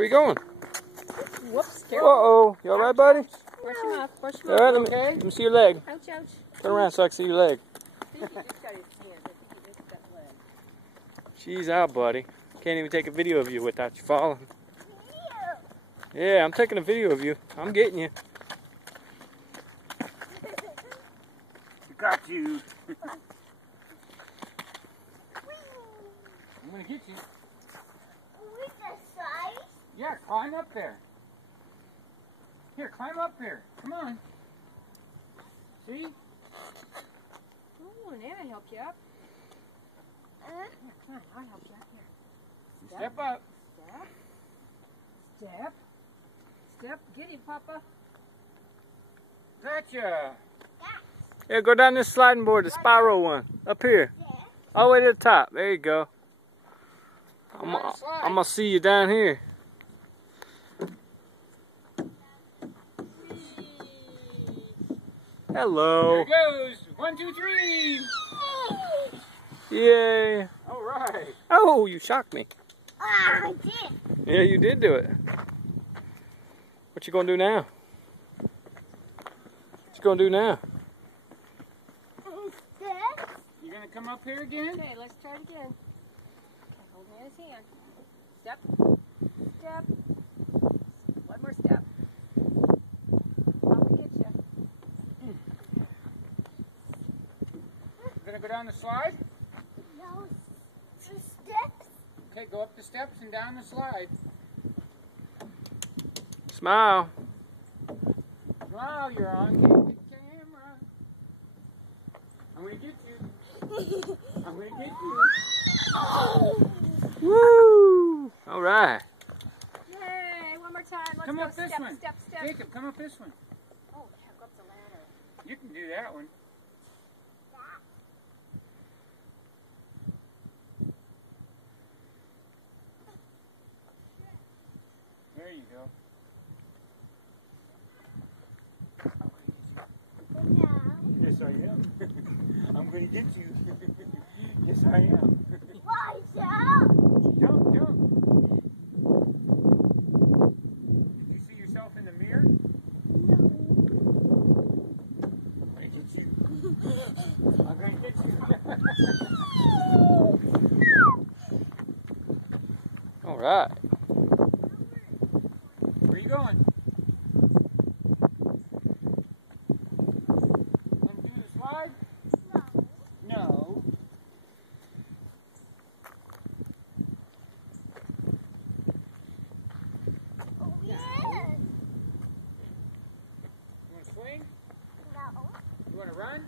Where you going? Whoops, careful. Uh-oh. You alright, buddy? Brush him off, brush him Alright, off. let me see your leg. Ouch, ouch. Turn around so I can see your leg. I think he just got his hand. I think he just got leg. She's out, buddy. Can't even take a video of you without you falling. Yeah, I'm taking a video of you. I'm getting you. Got you. I'm gonna get you. With the size? Yeah, climb up there. Here, climb up here. Come on. See? Oh, Nana helped you up. Come on, I'll help you up here. Step up. Step. Step. Step. Get him, Papa. Gotcha. Yeah, go down this sliding board, the spiral one. Up here. All the way to the top. There you go. I'm gonna see you down here. Hello. There it goes. 1, 2, 3. Yay. All right. Oh, you shocked me. I did. Yeah, you did do it. What you gonna do now? What you gonna do now? You gonna come up here again? Okay, let's try it again. Okay, hold Nana's hand. Step. Step. One more step. Papa get you. You gonna go down the slide? No, the steps. Okay, go up the steps and down the slide. Smile. Wow, you're on camera. I'm gonna get you. I'm gonna get you. Woo! All right. Yay! One more time. Let's Come go up this step, one. step, step. Jacob, come up this one. Oh, yeah, go up the ladder. You can do that one. There you go. No. Yes, I am. I'm going to get you. Yes, I am. Watch out. Jump, jump. Did you see yourself in the mirror? I'm going to get you. I'm going to get you. All right. Where are you going? Want to do the slide? No. Oh, yes. You want to swing? No. You want to run?